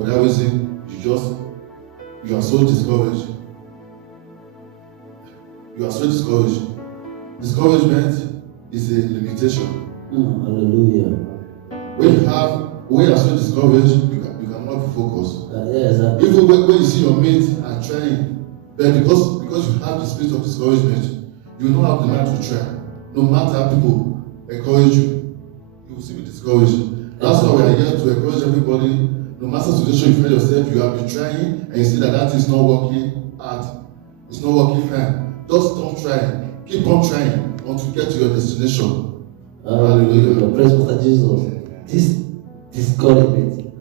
For that reason, you are so discouraged. You are so discouraged. Discouragement is a limitation. Hallelujah. When you are so discouraged, you cannot be focused. Yeah, exactly. Even when you see your mates are trying, but because you have the spirit of discouragement, you will not have the mind to try. No matter how people encourage you, you will still be discouraged. That's why we are here to encourage everybody. No matter the situation you find yourself, you have been trying and you see that is not working hard. It's not working fine. Just don't try. Keep on trying until you get to your destination. Hallelujah. Praise Master Jesus. This discouragement,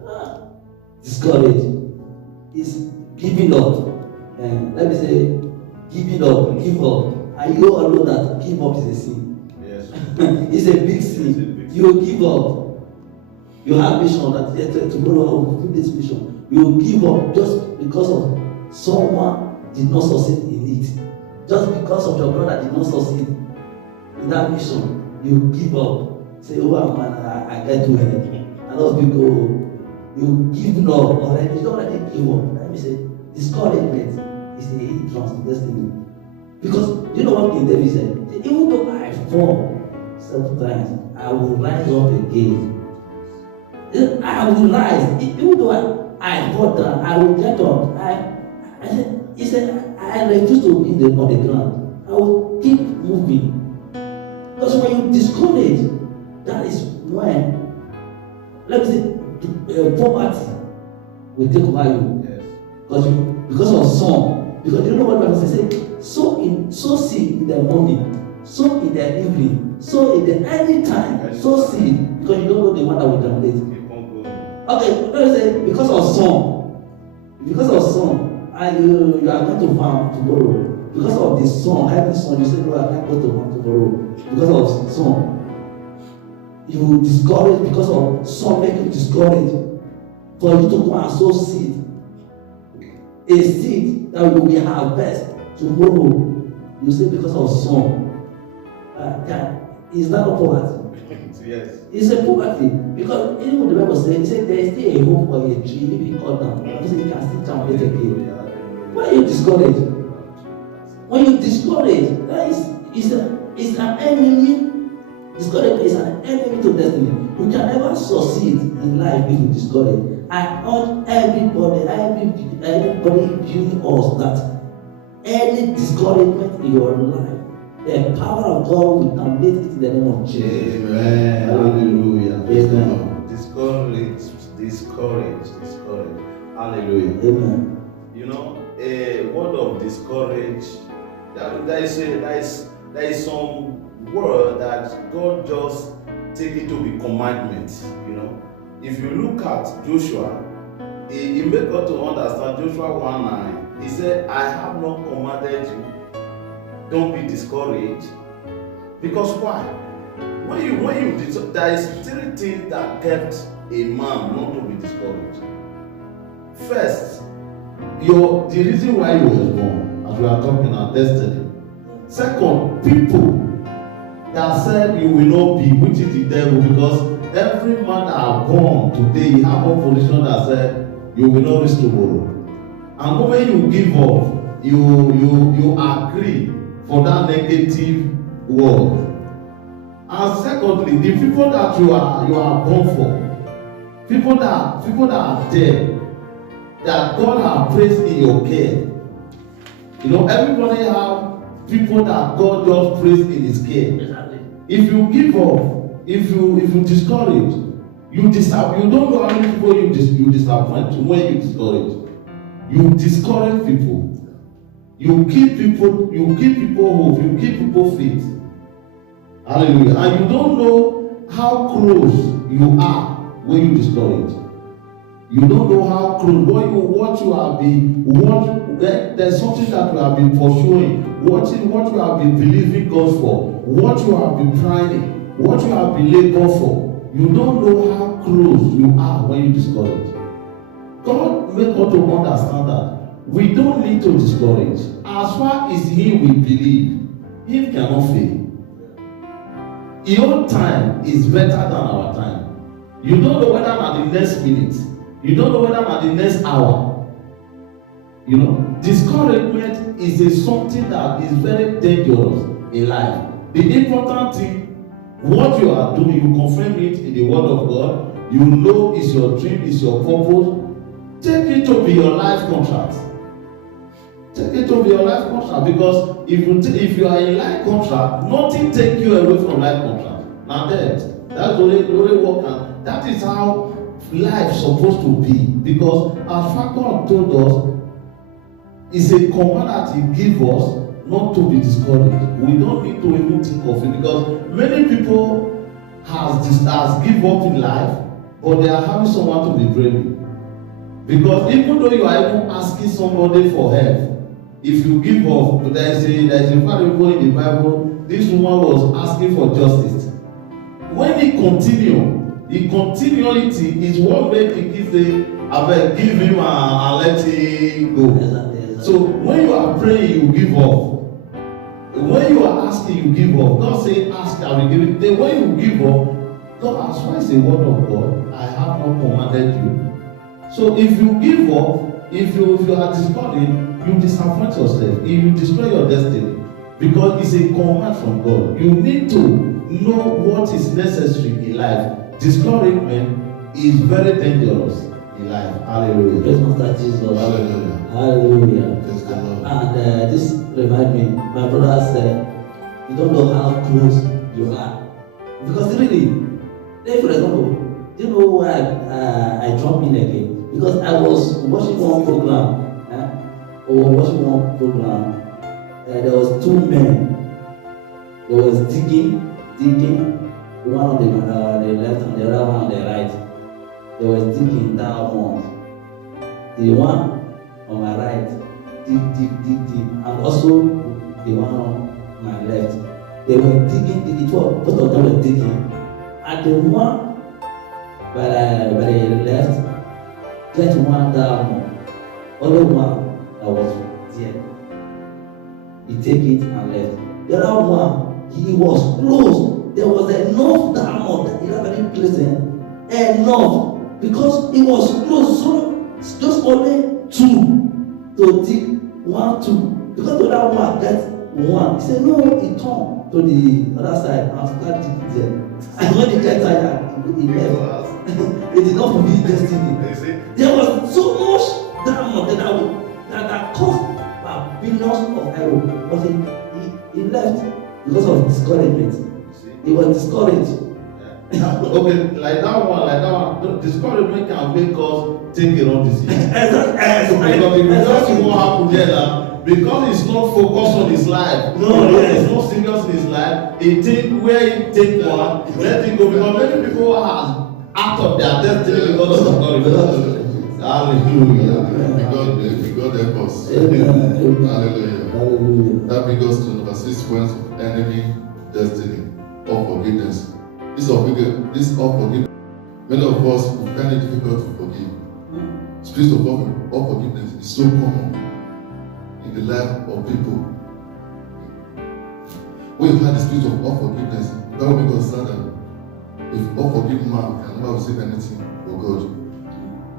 is giving up. And let me say, give up. And you all know that give up is a sin. Yes. It's a big sin. You will give up. You have vision that tomorrow I will do this vision. You will give up just because of someone did not succeed in it. Just because of your brother did not succeed in that mission, you give up. Say, oh man, I get to it. And those people, you give up already. You don't already give up. Let me say, discouragement is a hindrance to destiny. Because you know what King David said? Even though I fall several times, I will rise up again. I will rise. Even though I fall down, I will get up. He said, I refuse to be on the ground. I will keep moving. Because when you discourage, that is when, let me say, poverty will take over you. Yes. Because of some. Because you know what Bible says? Sow seed in the morning, sow in the evening, sow in the anytime, sow seed, because you don't know the one that will germinate. Keep on going. Okay, let me say, because of sun, and you are going to farm tomorrow. Because of the sun, heavy sun, you say, no, I can't go to farm tomorrow. Because of sun, you will discourage. Because of sun, make you discouraged. For you to go and sow seed, a seed that will be harvest tomorrow. You say because of sun. Is that a poverty? Yes. It's a poverty. Because even the Bible says there is still a hope for a tree if you cut down. You say you can still germinate again. Why are you discouraged? When you discourage, that is an enemy. Discouragement is an enemy to destiny. You can never succeed in life if you discourage. I urge everybody viewing us that any discouragement in your life, the power of God will terminate it in the name of Jesus. Amen. Hallelujah. Amen. Discouraged. Hallelujah. Amen. You know, a word of discourage. There is some word that God just take it to be commandment. You know, if you look at Joshua, he made God to understand. Joshua 1:9. He said, "I have not commanded you. Don't be discouraged." Because why? When you there is 3 things that kept a man not to be discouraged. First, the reason why you was born, as we are talking about destiny. Second, people that said you will not be, which is the devil, because every man that are born today, he have one position that said you will not reach tomorrow. And when you give up, you agree for that negative word. And secondly, the people that you are born for, people that are there, that God has placed in your care. You know, everybody have people that God just placed in His care. Exactly. If you give up, if you discourage, you don't know how many people you disappoint when you discourage. You discourage people. You keep people hope. You keep people faith. Hallelujah. And you don't know how close you are when you discourage. You don't know how close there's something that you have been pursuing, what you have been believing God for, what you have been trying, what you have been laboring for. You don't know how close you are when you discourage. God make us to understand that we don't need to discourage. As far as Him we believe, Him cannot fail. Your time is better than our time. You don't know whether at the next minute You don't know whether at the next hour. You know, discouragement is something that is very dangerous in life. The important thing, what you are doing, you confirm it in the word of God. You know it's your dream, it's your purpose. Take it to be your life contract. Take it to be your life contract, because if you are in life contract, nothing take you away from life contract. Now that's the only work. That is how life is supposed to be, because as God told us, it's a command that He gives us not to be discouraged. We don't need to even think of it, because many people has give up in life, but they are having someone to be praying. Because even though you are even asking somebody for help, if you give up, there is a parable in the Bible. This woman was asking for justice. When he continue, the continuity is what made the give him and let him go. Exactly. So when you are praying, you give up. When you are asking, you give up. God say, ask, I will give it. Then when you give up, God, as far as the word of God, I have not commanded you. So if you give up, if you are discouraged, you disappoint yourself. You destroy your destiny, because it's a command from God. You need to know what is necessary in life. Discouragement is very dangerous in life. Hallelujah. Praise Master Jesus. Hallelujah. Hallelujah. Praise the Lord. And this remind me, my brother said, you don't know how close you are. Because really, take for example, do you know why I jumped in again? Because I was watching one program. There was two men. There was digging, one on the left and the other one on the right. They was digging that one. The one on my right, dig, and also the one on my left. They were digging, both of them were digging. And the one by the left get one down, only one that was there. He take it and left. The other one, he was close. There was enough diamond that he had very pleasant. Enough. Because it was close. So just only two to dig 1, 2. Because the other one gets one. He said, no, he turned to the other side and started digging there. And when he get tired, he left. It did not fulfill destiny. There was so much diamond that cost billions of euros. But he left because of discouragement. He was discouraged. Okay, like that one, discouragement can make us take a wrong decision. Because it won't happen there now. Because he's not focused on his life. He's not serious in his life. He take where he take one, let it go. Because many people are out of their destiny because of discouragement. Hallelujah. God help us. Hallelujah. Hallelujah. That brings us to number 6 points of enemy destiny, unforgiveness. This unforgiveness, many of us will find it difficult to forgive. Spirit of unforgiveness is so common in the life of people. When you have the spirit of unforgiveness, the Bible makes us understand that if unforgiving man can never receive anything for God.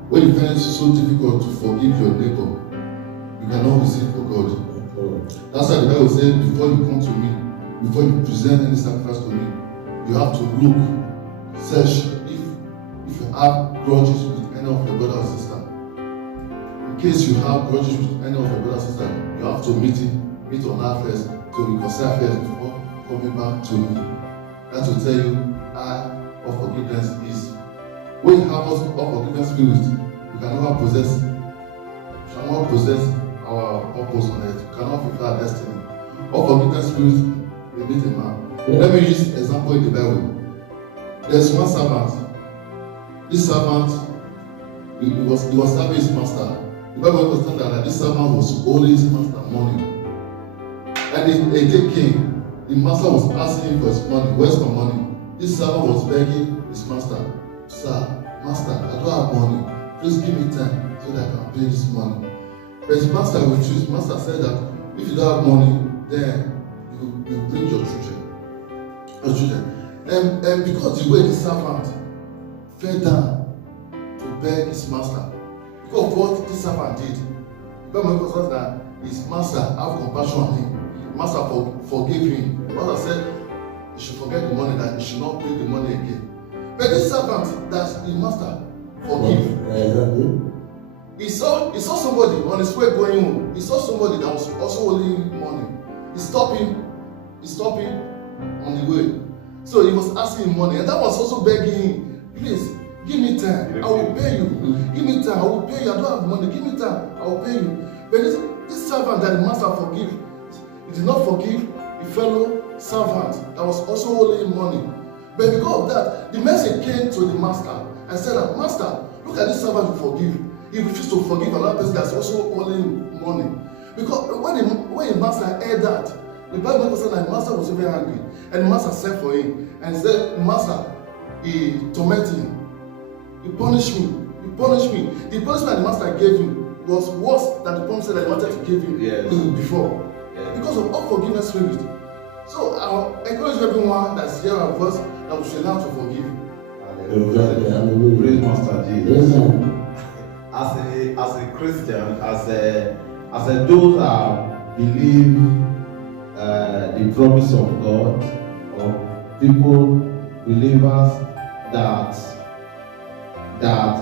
When you find it so difficult to forgive your neighbor, you cannot receive for God. That's why the Bible says, before you come to me, before you present any sacrifice to me, you have to look, search if you have grudges with any of your brother or sister. In case you have grudges with any of your brother or sister, you have to meet on that first, to reconcile first before coming back to me. That will tell you how unforgiveness is. When you have unforgiveness spirit, you cannot possess our purpose on earth. You cannot fulfill our destiny. Unforgiveness spirit will meet a man. Let me use an example in the Bible. There's one servant. This servant, he was serving his master. The Bible understands that this servant was owing his master money. And a day came, the master was asking him for his money. Where's my money? This servant was begging his master, sir, master, I don't have money. Please give me time so that I can pay this money. But his master refused. His master said that if you don't have money, then you bring your children. And because the way the servant fell down to beg his master because of what this servant did. The Bible tells us that his master have compassion on him. The master forgave him. The master said he should forget the money, that he should not pay the money again. But this servant that the master forgive, he saw somebody on his way going home. He saw somebody that was also holding money. He stopped him on the way. So he was asking him money, and that was also begging him, please give me time, I will pay you. Give me time, I will pay you. I don't have money, give me time, I will pay you. But this servant that the master forgive, he did not forgive the fellow servant that was also holding him money. But because of that, the message came to the master and said that, Master, look at this servant you forgive. He refused to forgive another person that's also holding money. Because when the master heard that, the Bible said that the master was very angry. And the master sent for him and said, Master, he tormented him. He punished me. He punished me. The punishment the master gave him was worse than the punishment that he wanted to give him before. Yes. Because of unforgiveness spirit. So I encourage everyone that's here our voice that we should learn to forgive. Hallelujah. Praise Master Jesus. Amen. As a Christian, as those that believe the promise of God, or people, believers that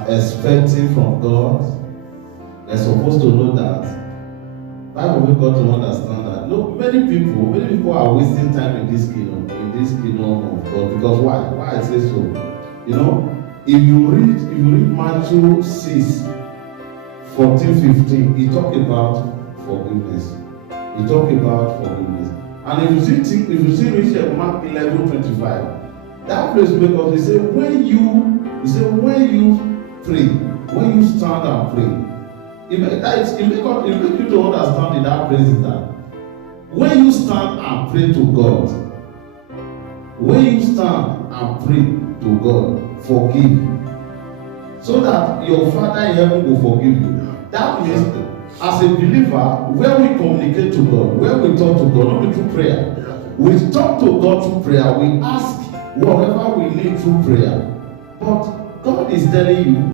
expecting from God, they're supposed to know that. Bible we got to understand that. Look, many people are wasting time in this kingdom of God. Because why? Why I say so? You know, if you read Matthew 6, 14, 15, he talk about forgiveness. And if you see Richard Mark 11, 25, that place because he said when you pray, when you stand and pray, it make you to understand in that place is that when you stand and pray to God, forgive, so that your Father in heaven will forgive you. That means, as a believer, where we communicate to God, where we talk to God, not through prayer. We talk to God through prayer. We ask whatever we need through prayer. But God is telling you,